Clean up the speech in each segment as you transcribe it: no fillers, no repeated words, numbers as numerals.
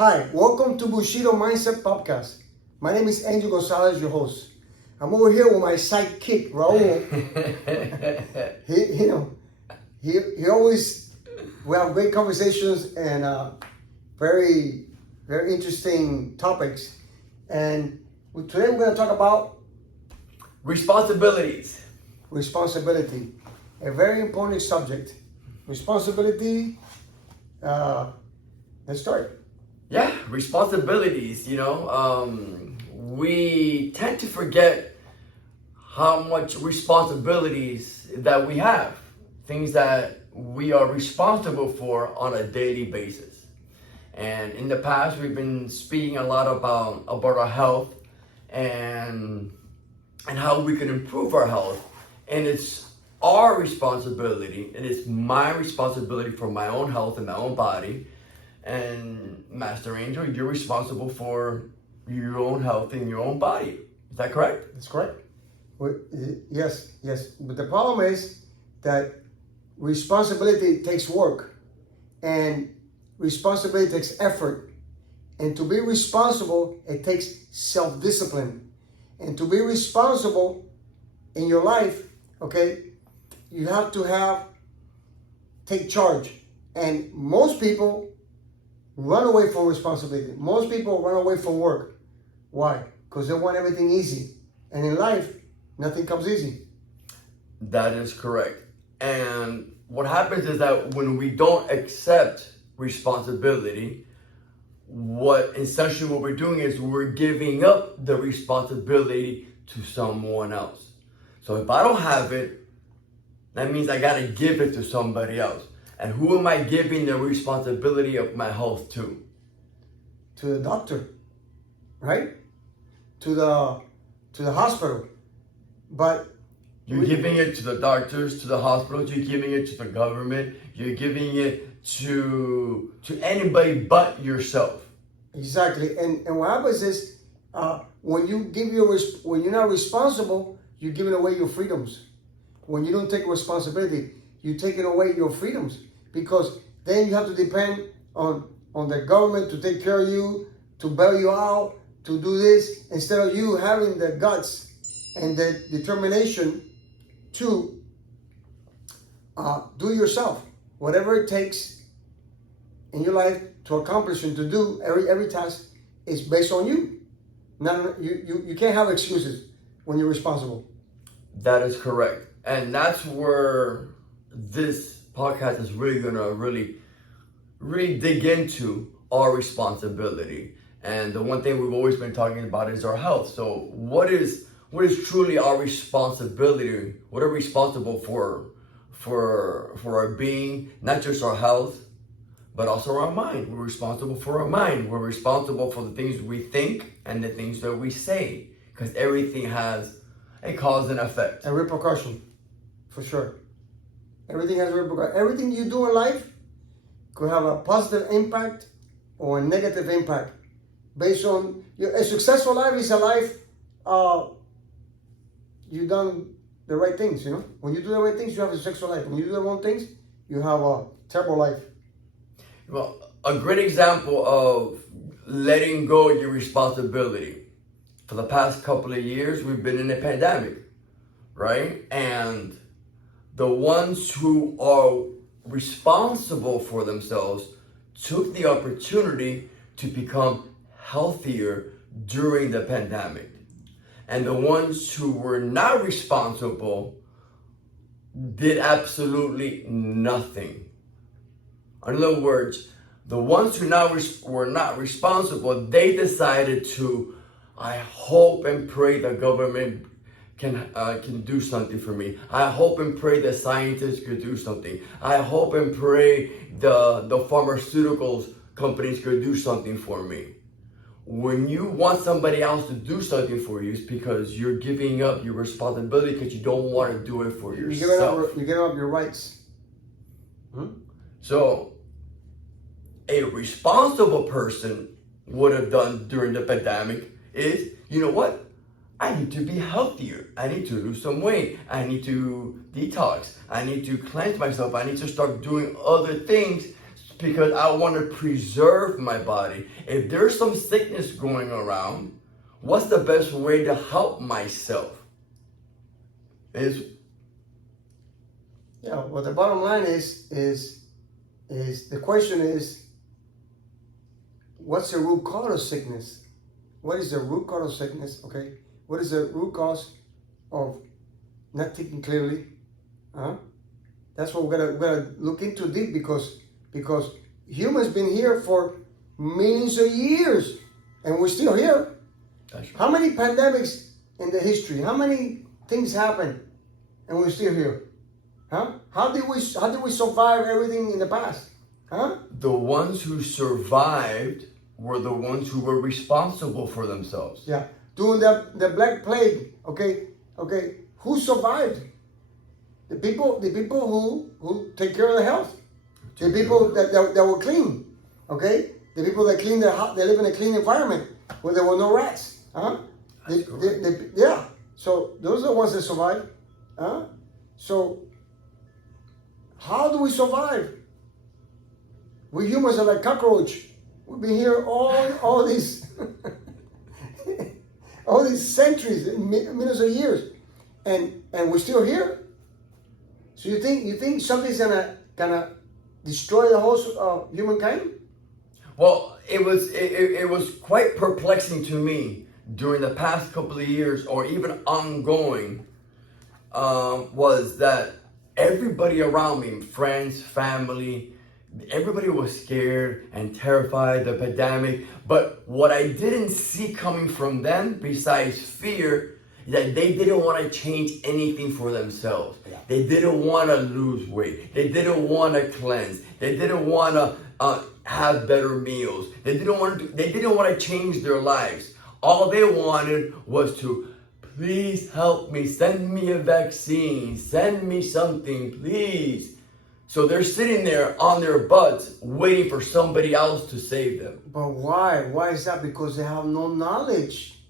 Hi, welcome to Bushido Mindset Podcast. My name is Angel Gonzalez, your host. I'm over here with my sidekick, Raul. he always, we have great conversations and very, very interesting topics. And today we're going to talk about responsibility. A very important subject. Responsibility. Let's start. Yeah, responsibilities, we tend to forget how much responsibilities that we have, things that we are responsible for on a daily basis. And in the past, we've been speaking a lot about our health and how we can improve our health. And it's our responsibility, and it's my responsibility for my own health and my own body. And Master Angel, you're responsible for your own health and your own body. Is that correct? That's correct. Yes. But the problem is that responsibility takes work, and responsibility takes effort. And to be responsible, it takes self-discipline. And to be responsible in your life, okay, you have to take charge. And most people run away from responsibility. Most people run away from work. Why? Because they want everything easy. And in life, nothing comes easy. That is correct. And what happens is that when we don't accept responsibility, essentially what we're doing is we're giving up the responsibility to someone else. So if I don't have it, that means I gotta give it to somebody else. And who am I giving the responsibility of my health to? To the doctor, right? To the hospital. But you're giving it to the doctors, to the hospitals, you're giving it to the government, you're giving it to anybody but yourself. Exactly. And what happens is when you're not responsible, you're giving away your freedoms. When you don't take responsibility, you're taking away your freedoms, because then you have to depend on the government to take care of you, to bail you out, to do this, instead of you having the guts and the determination to do yourself. Whatever it takes in your life to accomplish and to do every task is based on you. You can't have excuses when you're responsible. That is correct. And that's where this podcast is really gonna really dig into our responsibility. And the one thing we've always been talking about is our health. So what is truly our responsibility? What are we responsible for our being, not just our health, but also our mind. We're responsible for our mind. We're responsible for the things we think and the things that we say, because everything has a cause and effect. A repercussion, for sure. Everything has a repercussion. Everything you do in life could have a positive impact or a negative impact. Based on a successful life is a life you've done the right things, When you do the right things, you have a successful life. When you do the wrong things, you have a terrible life. Well, a great example of letting go of your responsibility. For the past couple of years, we've been in a pandemic, right? And the ones who are responsible for themselves took the opportunity to become healthier during the pandemic. And the ones who were not responsible did absolutely nothing. In other words, the ones who were not responsible, they decided to, I hope and pray the government can do something for me. I hope and pray the scientists could do something. I hope and pray the pharmaceuticals companies could do something for me. When you want somebody else to do something for you, it's because you're giving up your responsibility because you don't want to do it for yourself. You're giving up your rights. So, a responsible person would have done during the pandemic is, you know what? I need to be healthier. I need to lose some weight. I need to detox. I need to cleanse myself. I need to start doing other things because I want to preserve my body. If there's some sickness going around, what's the best way to help myself? Well, the bottom line is the question is, what's the root cause of sickness? What is the root cause of sickness? Okay, what is the root cause of not thinking clearly? That's what we're gonna look into deep, because humans been here for millions of years, and we're still here. That's right. How many pandemics in the history? How many things happened, and we're still here? How did we survive everything in the past? The ones who survived were the ones who were responsible for themselves. Yeah. During the Black Plague, okay, who survived? The people who take care of the health. The people that were clean, okay? The people that clean their house, they live in a clean environment where there were no rats. Yeah. So those are the ones that survived. So how do we survive? We humans are like cockroach. We've been here all these all these centuries, millions of years, and we're still here. So you think something's gonna destroy the whole humankind? Well, it was quite perplexing to me during the past couple of years, or even ongoing, was that everybody around me, friends, family, everybody was scared and terrified of the pandemic. But what I didn't see coming from them, besides fear, is that they didn't want to change anything for themselves. Yeah. They didn't want to lose weight. They didn't want to cleanse. They didn't want to have better meals. They didn't want to change their lives. All they wanted was to, please help me, send me a vaccine, send me something, please. So they're sitting there on their butts waiting for somebody else to save them. But why? Why is that? Because they have no knowledge.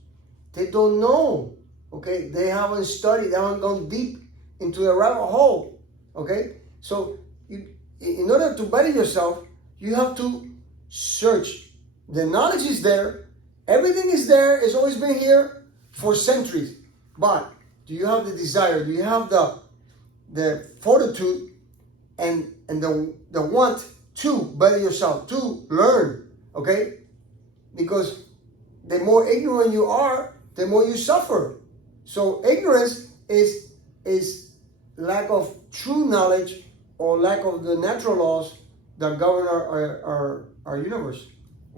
They don't know. Okay? They haven't studied. They haven't gone deep into the rabbit hole. Okay? So in order to better yourself, you have to search. The knowledge is there. Everything is there. It's always been here for centuries. But do you have the desire? Do you have the fortitude and the want to better yourself, to learn? Okay? Because the more ignorant you are, the more you suffer. So ignorance is lack of true knowledge, or lack of the natural laws that govern our universe.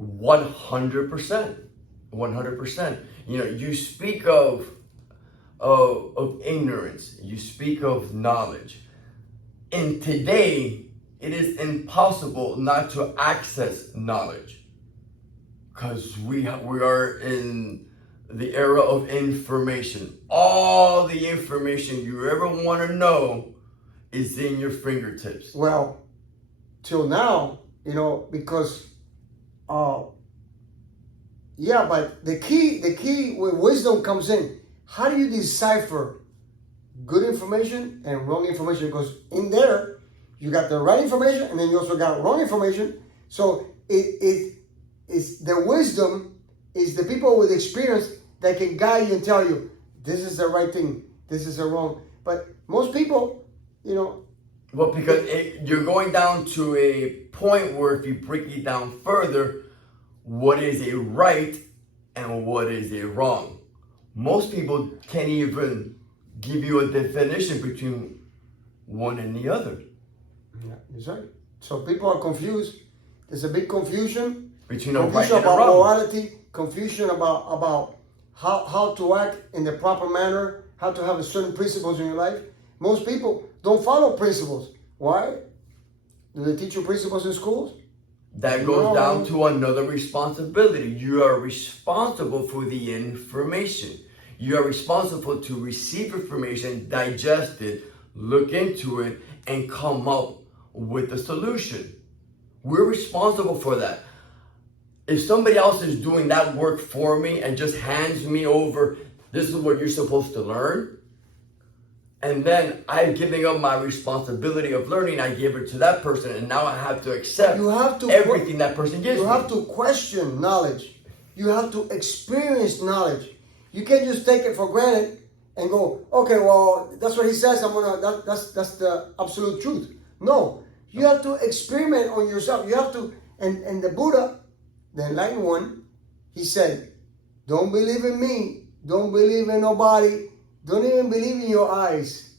100%. 100%. You speak of ignorance. You speak of knowledge. And today, it is impossible not to access knowledge, because we are in the era of information. All the information you ever want to know is in your fingertips. Well, till now, because but the key where wisdom comes in, how do you decipher good information and wrong information? Because in there, you got the right information, and then you also got wrong information. So it is the wisdom is the people with experience that can guide you and tell you this is the right thing, this is the wrong. But most people, Well, because you're going down to a point where, if you break it down further, what is a right and what is a wrong? Most people can't even give you a definition between one and the other. Yeah, that's right. So people are confused. There's a big confusion Between a right and a about wrong. morality, confusion about how to act in the proper manner, how to have certain principles in your life. Most people don't follow principles. Why? Do they teach you principles in schools? That goes down to another responsibility. You are responsible for the information. You are responsible to receive information, digest it, look into it, and come up with a solution. We're responsible for that. If somebody else is doing that work for me and just hands me over, this is what you're supposed to learn, and then I'm giving up my responsibility of learning. I give it to that person, and now I have to accept everything that person gives me. You have to question knowledge. You have to experience knowledge. You can't just take it for granted and go, okay, well, that's what he says. That's the absolute truth. No, you have to experiment on yourself. You have to, and the Buddha, the enlightened one, he said, don't believe in me. Don't believe in nobody. Don't even believe in your eyes.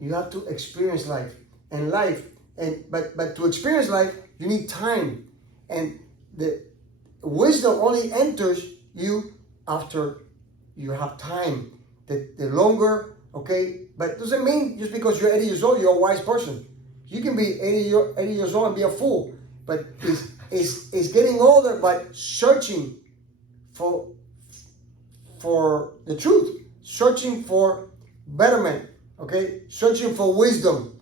You have to experience life. But to experience life, you need time. And the wisdom only enters you after you have time. The longer, okay? But it doesn't mean just because you're 80 years old, you're a wise person. You can be 80 years old and be a fool. But it's getting older, but searching for the truth. Searching for betterment, okay? Searching for wisdom,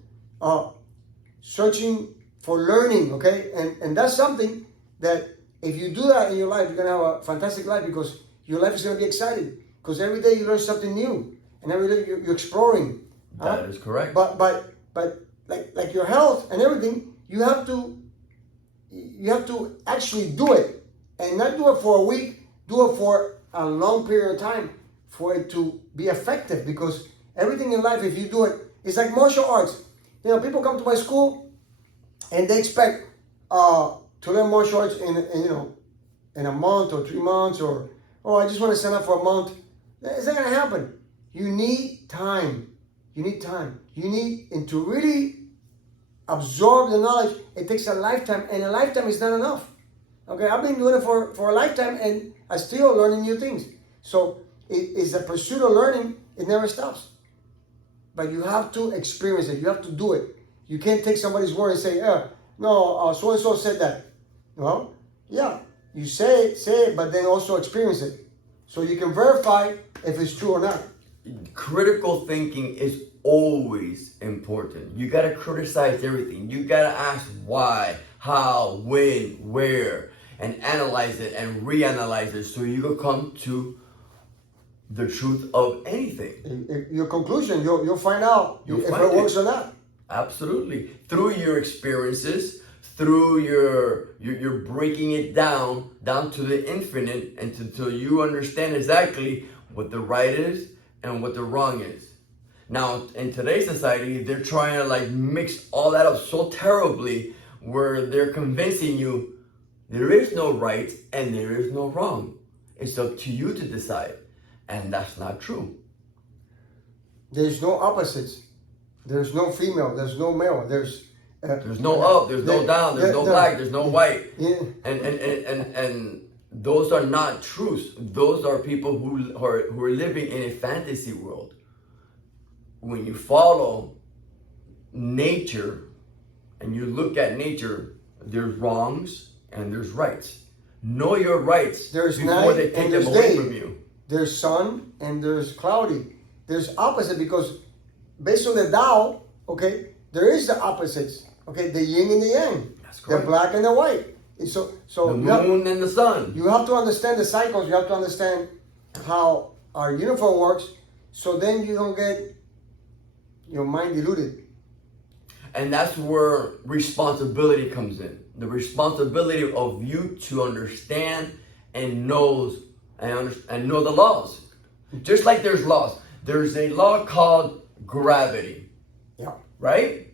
searching for learning, okay? And that's something that if you do that in your life, you're gonna have a fantastic life because your life is gonna be exciting. Because every day you learn something new, and every day you're exploring. That is correct. But like your health and everything, you have to actually do it, and not do it for a week. Do it for a long period of time, for it to be effective, because everything in life, if you do it, it's like martial arts. You know, people come to my school and they expect to learn martial arts in a month or 3 months, or I just want to sign up for a month. It's not going to happen. You need time. You need time. And to really absorb the knowledge, it takes a lifetime, and a lifetime is not enough. Okay, I've been doing it for a lifetime, and I still learning new things. So it's a pursuit of learning. It never stops. But you have to experience it. You have to do it. You can't take somebody's word and say, no, so-and-so said that. Well, yeah, you say it, but then also experience it. So you can verify if it's true or not. Critical thinking is always important. You got to criticize everything. You got to ask why, how, when, where, and analyze it and reanalyze it so you can come to the truth of anything. Your conclusion, you'll find out if it works or not. Absolutely. Through your experiences, through you're breaking it down to the infinite, and until you understand exactly what the right is and what the wrong is. Now, in today's society, they're trying to mix all that up so terribly, where they're convincing you there is no right and there is no wrong. It's up to you to decide. And that's not true. There's no opposites. There's no female. There's no male. There's no up. There's no down. There's no black. There's no white. Yeah. And those are not truths. Those are people who are living in a fantasy world. When you follow nature and you look at nature, there's wrongs and there's rights. Know your rights before they take them away from you. There's sun and there's cloudy. There's opposite, because based on the Tao, okay, there is the opposites. Okay, the yin and the yang. That's correct. The black and the white. So the moon and the sun. You have to understand the cycles. You have to understand how our uniform works, so then you don't get your mind diluted. And that's where responsibility comes in. The responsibility of you to understand and know the laws. Just like there's laws. There's a law called gravity. Yeah. Right?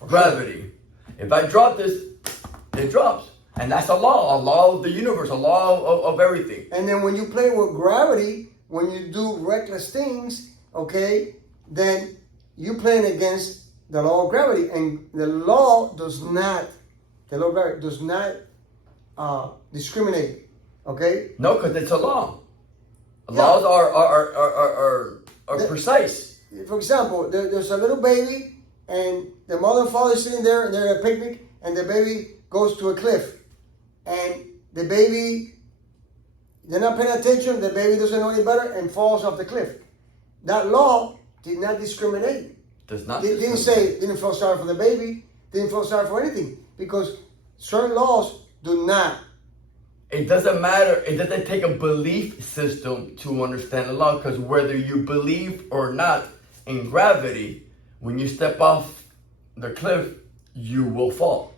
Gravity. If I drop this, it drops. And that's a law of the universe, a law of everything. And then when you play with gravity, when you do reckless things, okay, then you're playing against the law of gravity. And the law of gravity does not discriminate, okay? No, because it's a law. Laws are precise. For example, there's a little baby, and the mother and father is sitting there, and they're at a picnic, and the baby goes to a cliff. And the baby, they're not paying attention, the baby doesn't know any better, and falls off the cliff. That law did not discriminate. Does not Didn't feel sorry for the baby, didn't feel sorry for anything, because certain laws do not. It doesn't matter. It doesn't take a belief system to understand the law, because whether you believe or not, in gravity, when you step off the cliff, you will fall.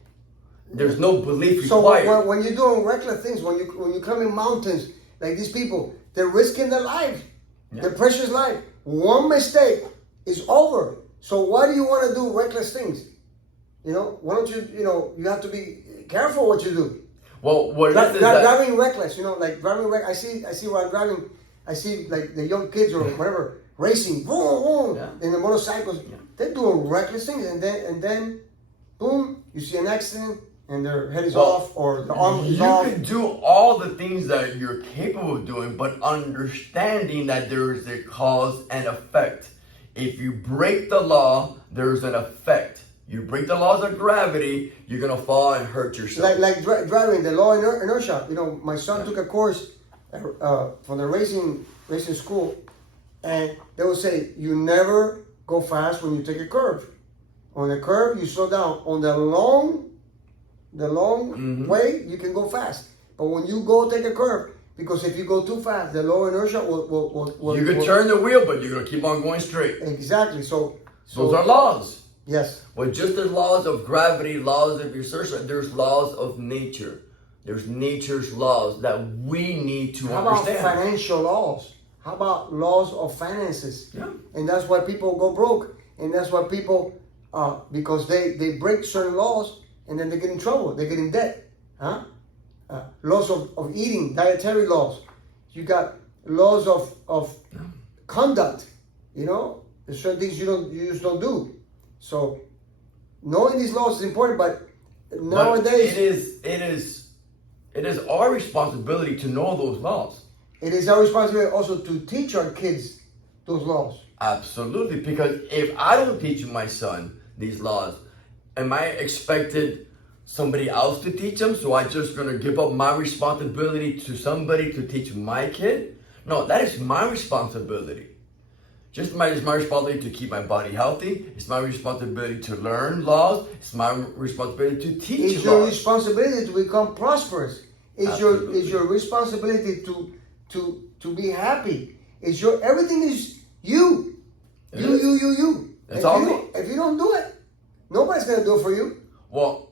There's no belief required. So when you're doing reckless things, when you climbing mountains, like these people, they're risking their life, their precious life. One mistake is over. So why do you want to do reckless things? Why don't you, you have to be careful what you do. Well, what is driving reckless, like driving reckless. I see while I'm driving, I see like the young kids or whatever racing, boom, boom, in the motorcycles. Yeah. They're doing reckless things, and then, boom, you see an accident, and their head is off or the arm is off. You can do all the things that you're capable of doing, but understanding that there is a cause and effect. If you break the law, there's an effect. You break the laws of gravity, you're gonna fall and hurt yourself. Like driving, the law inertia. My son took a course from the racing school, and they will say you never go fast when you take a curve. On the curve, you slow down. On the long way, you can go fast. But when you go take a curve, because if you go too fast, the low inertia will you can turn the wheel, but you're gonna keep on going straight. Exactly. So those are laws. Yes. Well, just as laws of gravity, laws of inertia, there's laws of nature. There's nature's laws that we need to understand. How about financial laws? How about laws of finances? Yeah. And that's why people go broke. And that's why people, because they break certain laws and then they get in trouble. They get in debt. Laws of eating, dietary laws. You got laws of conduct. There's certain things you just don't do. So knowing these laws is important, but nowadays it is our responsibility to know those laws. It is our responsibility also to teach our kids those laws. Absolutely, because if I don't teach my son these laws, am I expected somebody else to teach them? So I just gonna give up my responsibility to somebody to teach my kid? No, that is my responsibility. It's my responsibility to keep my body healthy. It's my responsibility to learn laws. It's my responsibility to teach laws. It's your responsibility to become prosperous. It's your responsibility to be happy. Everything is you. You. If you don't do it, nobody's gonna do it for you. Well,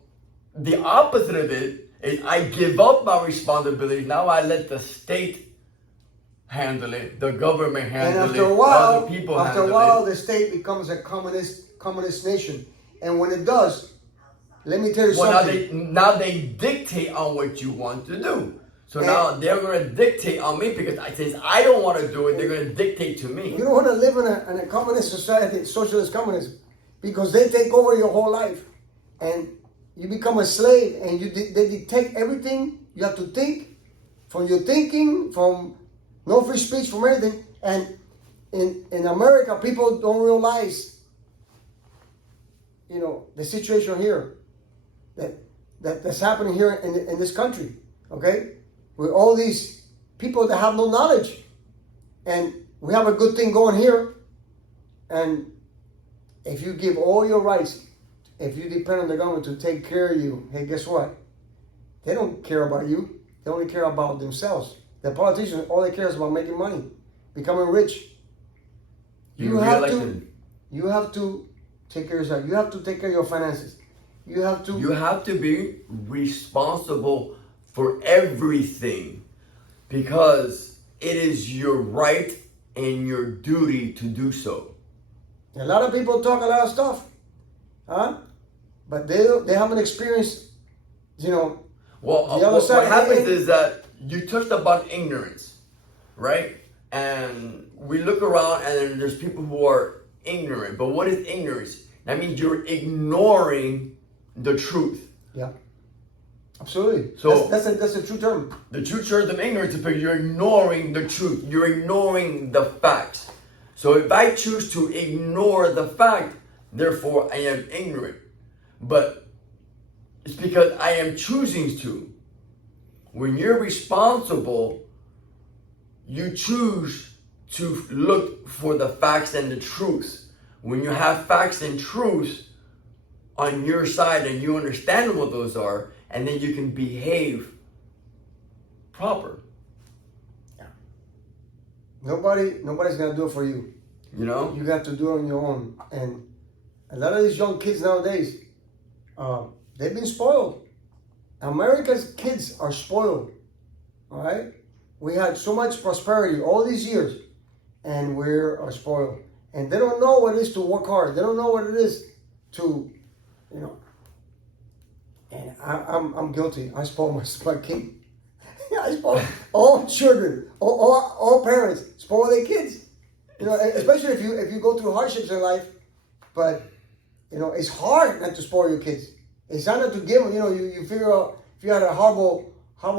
the opposite of it is I give up my responsibility. Now I let the state handle it, the government handle it, other people handle it. After a while, the state becomes a communist nation, and when it does, let me tell you something. Now they dictate on what you want to do. So now they're going to dictate on me because since I don't want to do it, they're going to dictate to me. You don't want to live in a communist society, socialist communism, because they take over your whole life, and you become a slave, and they dictate everything you have to think, from your thinking, from no free speech, from anything. And in America, people don't realize, the situation here that's happening here in this country. Okay, with all these people that have no knowledge, and we have a good thing going here. And if you give all your rights, if you depend on the government to take care of you, hey, guess what? They don't care about you. They only care about themselves. The politicians, all they care is about making money, becoming rich. You have to take care of yourself. You have to take care of your finances. You have to be responsible for everything, because it is your right and your duty to do so. A lot of people talk a lot of stuff, but they haven't experienced, Well, what happens is that you touched upon ignorance, right? And we look around and there's people who are ignorant. But what is ignorance? That means you're ignoring the truth. Yeah, absolutely. So that's a true term. The true term of ignorance is because you're ignoring the truth. You're ignoring the facts. So if I choose to ignore the fact, therefore I am ignorant. But it's because I am choosing to. When you're responsible, you choose to look for the facts and the truth. When you have facts and truth on your side and you understand what those are, and then you can behave proper. Yeah. Nobody's gonna do it for you. You know? You got to do it on your own. And a lot of these young kids nowadays, they've been spoiled. America's kids are spoiled. All right? We had so much prosperity all these years, and we're spoiled. And they don't know what it is to work hard. They don't know what it is to, you know. And I'm guilty. I spoil my kid. I spoil all children, all parents spoil their kids. You know, especially if you go through hardships in life. But you know, it's hard not to spoil your kids. It's not to give them. You know, you figure out if you had a horrible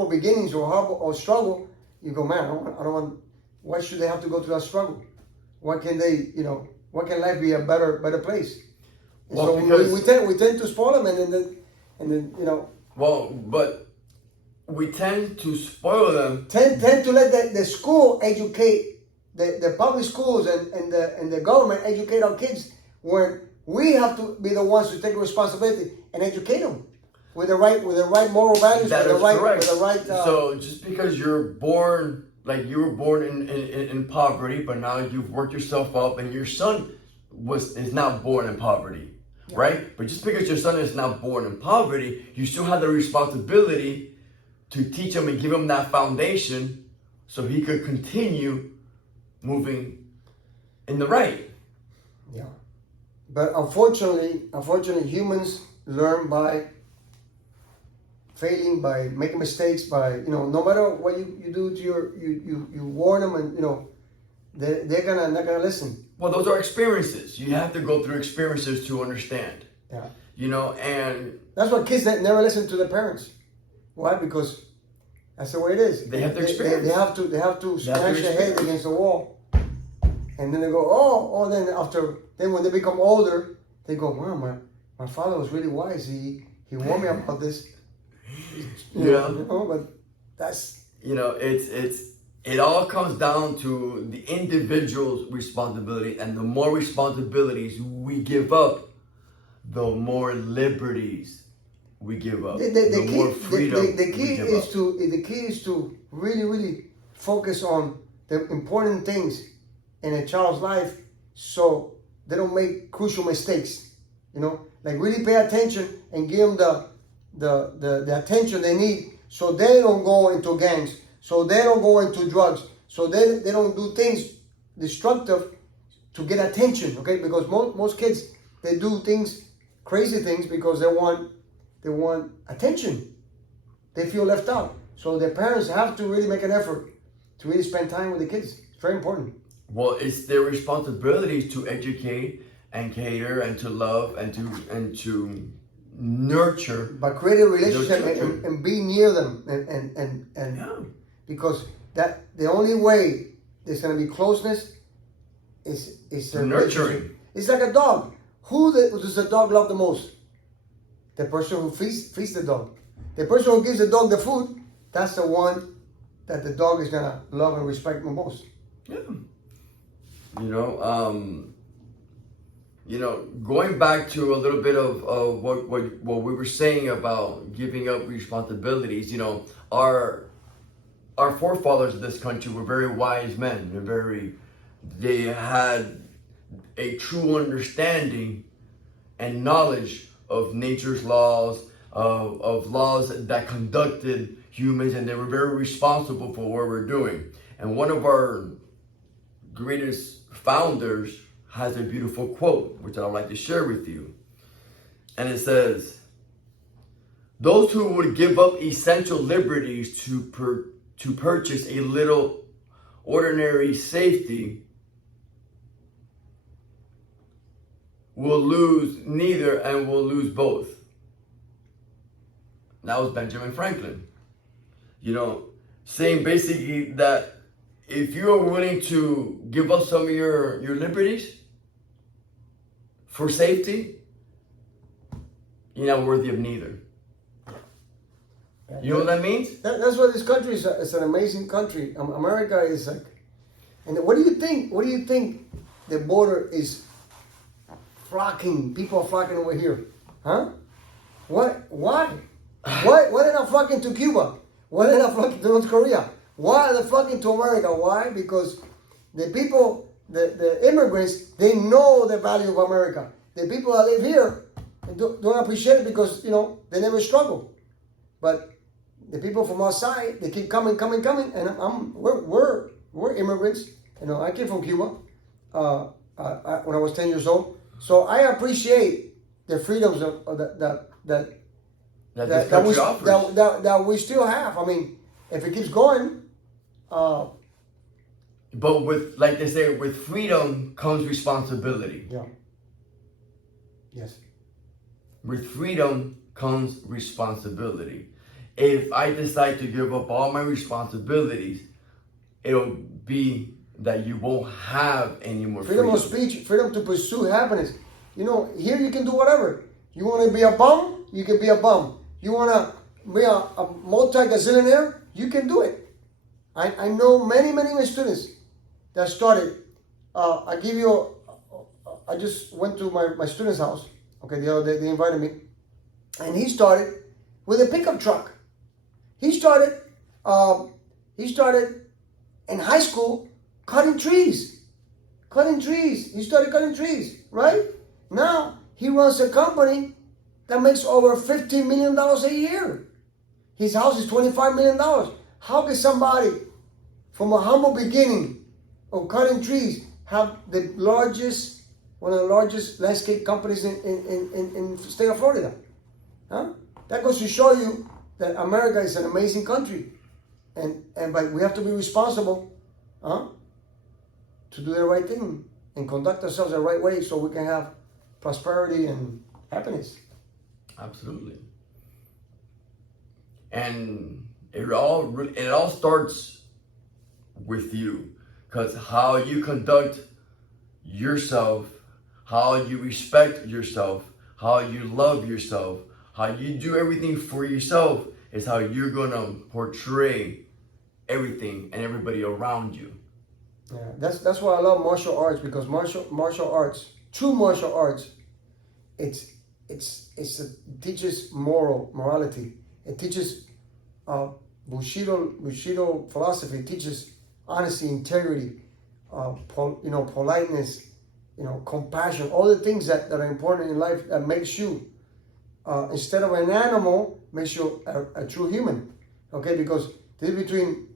beginnings or struggle, you go, man, I don't want. Why should they have to go through that struggle? Why can they? You know, why can life be a better place? And well, so we tend to spoil them, and then you know. Well, but we tend to spoil them. Tend to let the school educate the public schools and the government educate our kids, when we have to be the ones to take responsibility and educate them with the right moral values. That is correct. With the right. So just because you're born, like you were born in poverty, but now you've worked yourself up, and your son is not born in poverty. Yeah. Right? But just because your son is not born in poverty, you still have the responsibility to teach him and give him that foundation so he could continue moving in the right. Yeah. But unfortunately, humans learn by failing, by making mistakes, by, you know, no matter what you do to you warn them, and, you know, they're not gonna listen. Well, those are experiences. You have to go through experiences to understand. Yeah. You know, and that's why kids that never listen to their parents. Why? Because that's the way it is. They have to experience. They have to smash their head against the wall, and then they go, then when they become older, they go, wow, my father was really wise. He warned me about this. You know, but that's, you know, it all comes down to the individual's responsibility, and the more responsibilities we give up, the more liberties we give up. The more freedom. The key is to really focus on the important things in a child's life, so they don't make crucial mistakes. You know, like really pay attention and give them the attention they need, so they don't go into gangs, so they don't go into drugs, so they don't do things destructive to get attention. Okay, because most kids, they do crazy things because they want attention. They feel left out. So their parents have to really make an effort to really spend time with the kids. It's very important. Well, it's their responsibility to educate and cater and to love and to nurture. But create a relationship and be near them and yeah. Because that the only way there's gonna be closeness is nurturing. It's like a dog. Who does the dog love the most? The person who feeds the dog. The person who gives the dog the food, that's the one that the dog is gonna love and respect the most. Yeah. Going back to a little bit of what we were saying about giving up responsibilities, our forefathers of this country were very wise men. They had a true understanding and knowledge of nature's laws, of laws that conducted humans, and they were very responsible for what we're doing. And one of our greatest founders has a beautiful quote, which I'd like to share with you. And it says, "Those who would give up essential liberties to purchase a little ordinary safety will lose neither and will lose both." That was Benjamin Franklin. Saying basically that if you are willing to give up some of your liberties for safety, you're not worthy of neither. You know what that means? That's why this country is an amazing country. America is like, and what do you think? What do you think the border is flocking? People are flocking over here, huh? What? Why are they flocking to Cuba? Why are they flocking to North Korea? Why are they flocking to America? Why? Because the people the immigrants, they know the value of America. The people that live here don't appreciate it because, they never struggle. But the people from outside, they keep coming, and we're immigrants. I came from Cuba when I was 10 years old. So I appreciate the freedoms that we still have. I mean, if it keeps going. But with, like they say, with freedom comes responsibility. Yeah. Yes. With freedom comes responsibility. If I decide to give up all my responsibilities, it'll be that you won't have any more freedom. Freedom of speech, freedom to pursue happiness. Here you can do whatever. You want to be a bum, you can be a bum. You want to be a multi-gazillionaire, you can do it. I know many of my students that started. I just went to my student's house. Okay, the other day they invited me, and he started with a pickup truck. He started in high school cutting trees. He started cutting trees, right? Now he runs a company that makes over $15 million a year. His house is $25 million. How can somebody from a humble beginning of cutting trees have one of the largest landscape companies in the state of Florida? Huh? That goes to show you that America is an amazing country, but we have to be responsible, to do the right thing and conduct ourselves the right way so we can have prosperity and happiness. Absolutely. And it all starts with you, because how you conduct yourself, how you respect yourself, how you love yourself, how you do everything for yourself is how you're gonna portray everything and everybody around you. Yeah, that's why I love martial arts, because martial arts, true martial arts, it teaches morality. It teaches Bushido philosophy. It teaches honesty, integrity, politeness, compassion, all the things that are important in life that makes you, instead of an animal, makes you a true human. Okay, because the difference between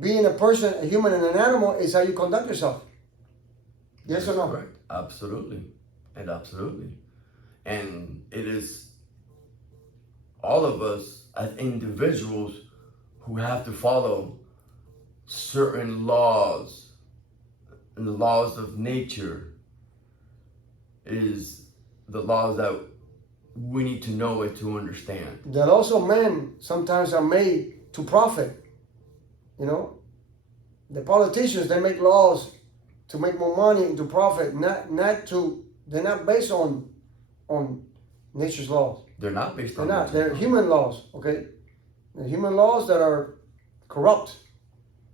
being a person, a human, and an animal is how you conduct yourself. Yes or no? Correct. Absolutely. And it is all of us as individuals who have to follow certain laws, and the laws of nature is the laws that we need to know and to understand. That also men sometimes are made to profit. The politicians, they make laws to make more money and to profit, they're not based on nature's laws. They're not based on nature's laws. They're human laws, okay? They're human laws that are corrupt.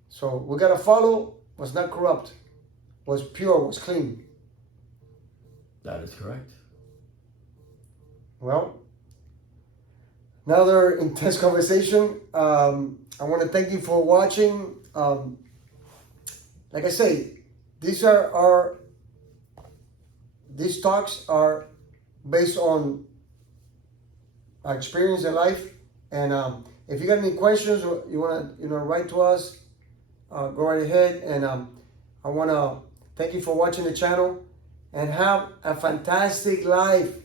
So we gotta follow what's not corrupt, what's pure, what's clean. That is correct. Well, another intense conversation. I want to thank you for watching. Like I say, these talks are based on our experience in life. And if you got any questions or you want to write to us, go right ahead. And I want to thank you for watching the channel, and have a fantastic life.